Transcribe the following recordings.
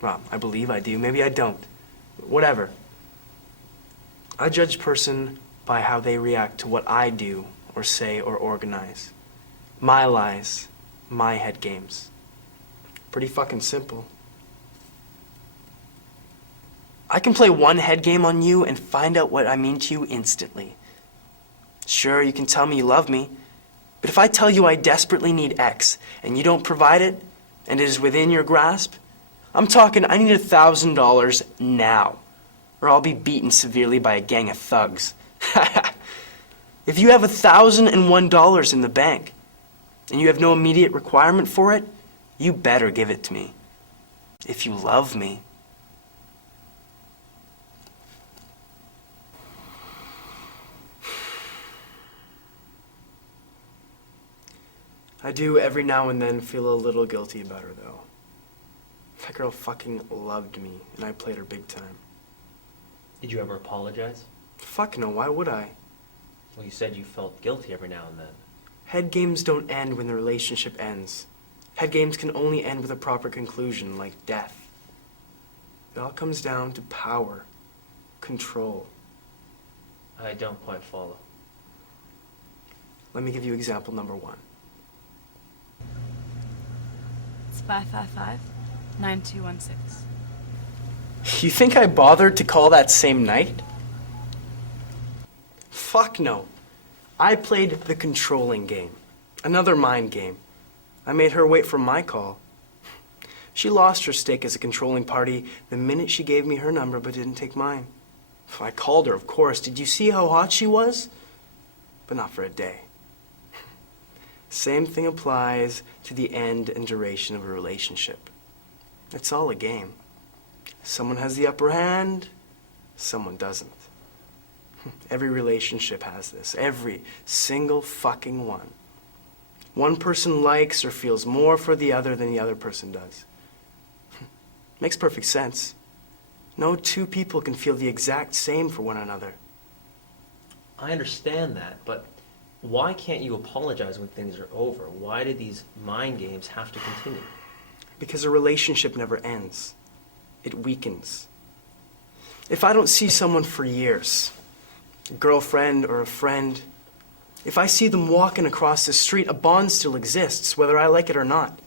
Well, I believe I do. Maybe I don't. Whatever. I judge a person by how they react to what I do or say or organize. My lies, my head games. Pretty fucking simple. I can play one head game on you and find out what I mean to you instantly. Sure, you can tell me you love me, but if I tell you I desperately need X and you don't provide it, and it is within your grasp, I'm talking I need $1,000 now, or I'll be beaten severely by a gang of thugs. If you have $1,001 in the bank, and you have no immediate requirement for it, you better give it to me. If you love me. I do every now and then feel a little guilty about her, though. That girl fucking loved me, and I played her big time. Did you ever apologize? Fuck no, why would I? Well, you said you felt guilty every now and then. Head games don't end when the relationship ends. Head games can only end with a proper conclusion, like death. It all comes down to power, control. I don't quite follow. Let me give you example number 1. It's 555-9216. You think I bothered to call that same night? Fuck no. I played the controlling game. Another mind game. I made her wait for my call. She lost her stake as a controlling party the minute she gave me her number but didn't take mine. I called her, of course. Did you see how hot she was? But not for a day. Same thing applies to the end and duration of a relationship. It's all a game. Someone has the upper hand, someone doesn't. Every relationship has this. Every single fucking one. One person likes or feels more for the other than the other person does. Makes perfect sense. No two people can feel the exact same for one another. I understand that, but why can't you apologize when things are over? Why do these mind games have to continue? Because a relationship never ends. It weakens. If I don't see someone for years, a girlfriend or a friend, if I see them walking across the street, a bond still exists, whether I like it or not.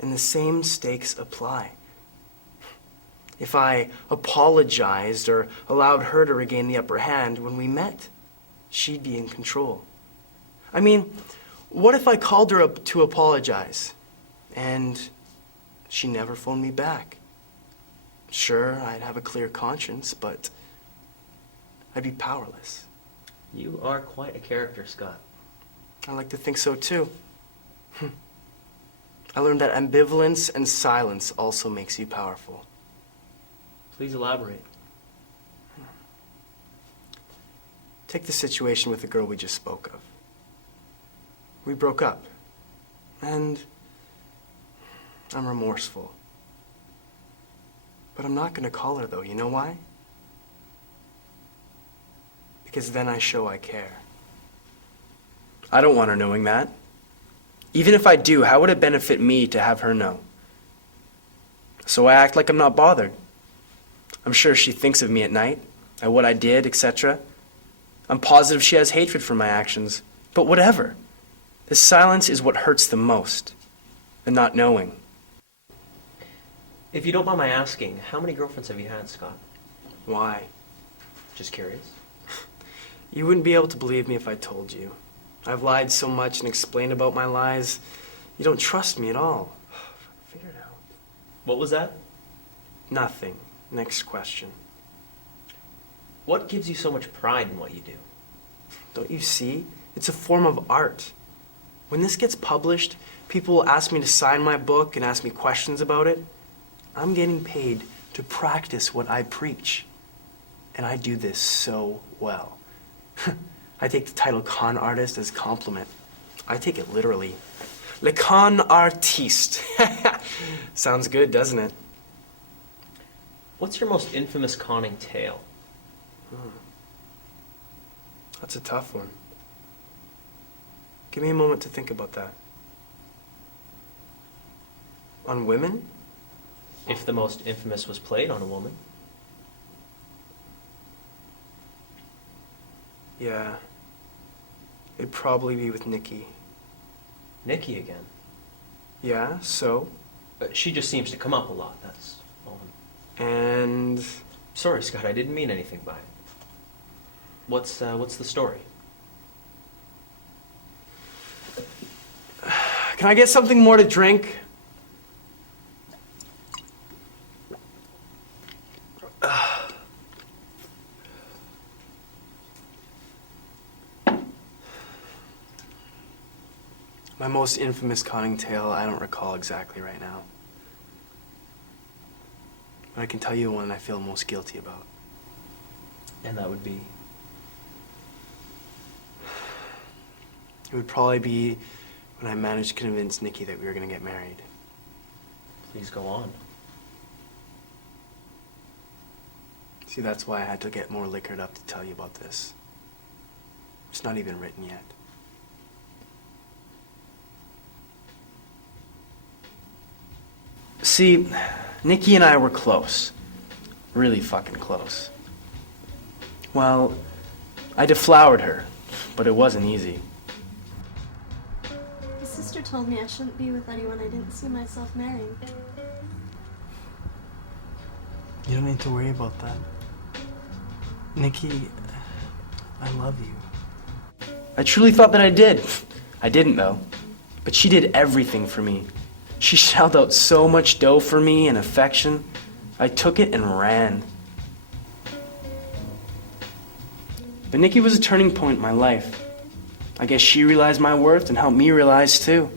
And the same stakes apply. If I apologized or allowed her to regain the upper hand when we met, she'd be in control. I mean, what if I called her up to apologize and she never phoned me back? Sure, I'd have a clear conscience, but I'd be powerless. You are quite a character, Scott. I like to think so too. I learned that ambivalence and silence also makes you powerful. Please elaborate. Take the situation with the girl we just spoke of. We broke up, and I'm remorseful. But I'm not going to call her, though. You know why? Because then I show I care. I don't want her knowing that. Even if I do, how would it benefit me to have her know? So I act like I'm not bothered. I'm sure she thinks of me at night, at what I did, etc. I'm positive she has hatred for my actions, but whatever. The silence is what hurts the most, the not knowing. If you don't mind my asking, how many girlfriends have you had, Scott? Why? Just curious. You wouldn't be able to believe me if I told you. I've lied so much and explained about my lies, you don't trust me at all. Figure it out. What was that? Nothing. Next question. What gives you so much pride in what you do? Don't you see? It's a form of art. When this gets published, people will ask me to sign my book and ask me questions about it. I'm getting paid to practice what I preach. And I do this so well. I take the title con artist as a compliment. I take it literally. Le con artiste. Sounds good, doesn't it? What's your most infamous conning tale? That's a tough one. Give me a moment to think about that. On women? If the most infamous was played on a woman. Yeah. It'd probably be with Nikki. Nikki again. Yeah, so? She just seems to come up a lot, that's all. And... Sorry, Scott, I didn't mean anything by it. What's the story? Can I get something more to drink? My most infamous conning tale, I don't recall exactly right now. But I can tell you one I feel most guilty about. And that would be? It would probably be when I managed to convince Nikki that we were going to get married. Please go on. See, that's why I had to get more liquored up to tell you about this. It's not even written yet. See, Nikki and I were close. Really fucking close. Well, I deflowered her, but it wasn't easy. My sister told me I shouldn't be with anyone I didn't see myself marrying. You don't need to worry about that. Nikki, I love you. I truly thought that I did. I didn't, though. But she did everything for me. She shelled out so much dough for me and affection. I took it and ran. But Nikki was a turning point in my life. I guess she realized my worth and helped me realize too.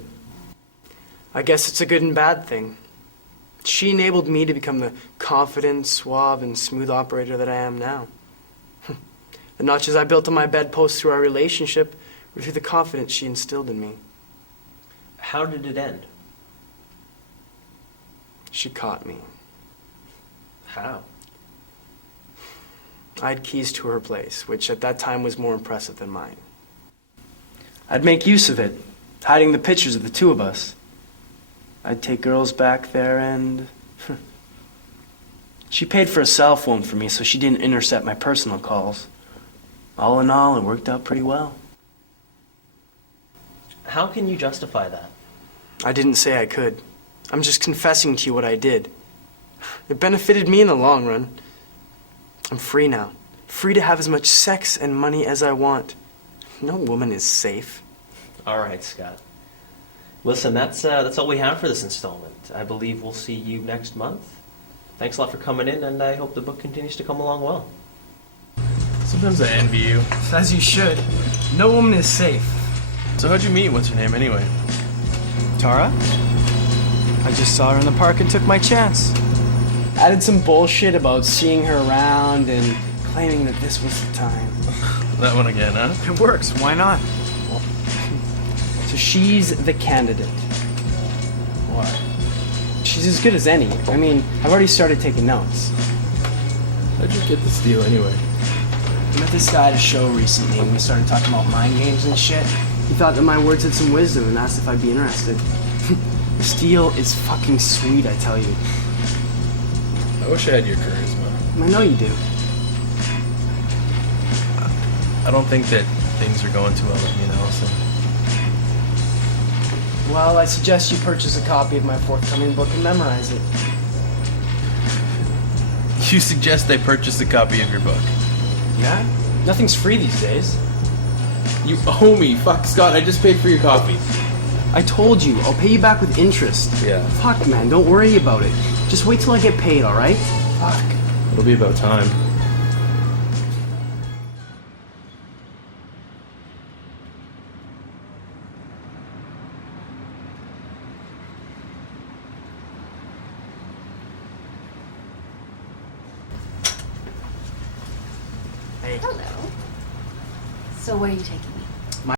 I guess it's a good and bad thing. She enabled me to become the confident, suave, and smooth operator that I am now. The notches I built on my bedpost through our relationship were through the confidence she instilled in me. How did it end? She caught me. How? I had keys to her place, which at that time was more impressive than mine. I'd make use of it, hiding the pictures of the two of us. I'd take girls back there and... She paid for a cell phone for me so she didn't intercept my personal calls. All in all, it worked out pretty well. How can you justify that? I didn't say I could. I'm just confessing to you what I did. It benefited me in the long run. I'm free now. Free to have as much sex and money as I want. No woman is safe. All right, Scott. Listen, that's all we have for this installment. I believe we'll see you next month. Thanks a lot for coming in, and I hope the book continues to come along well. Sometimes I envy you. As you should. No woman is safe. So how'd you meet? What's her name anyway? Tara? I just saw her in the park and took my chance. Added some bullshit about seeing her around and claiming that this was the time. That one again, huh? It works, why not? So she's the candidate. Why? She's as good as any. I mean, I've already started taking notes. How'd you get this deal anyway? I met this guy at a show recently and we started talking about mind games and shit. He thought that my words had some wisdom and asked if I'd be interested. This deal is fucking sweet, I tell you. I wish I had your charisma. I know you do. I don't think that things are going too well with me and Allison. Well, I suggest you purchase a copy of my forthcoming book and memorize it. You suggest I purchase a copy of your book? Yeah? Nothing's free these days. You owe me. Fuck, Scott, I just paid for your copy. I told you, I'll pay you back with interest. Yeah. Fuck, man, don't worry about it. Just wait till I get paid, alright? Fuck. It'll be about time. Hey. Hello. So where are you taking me?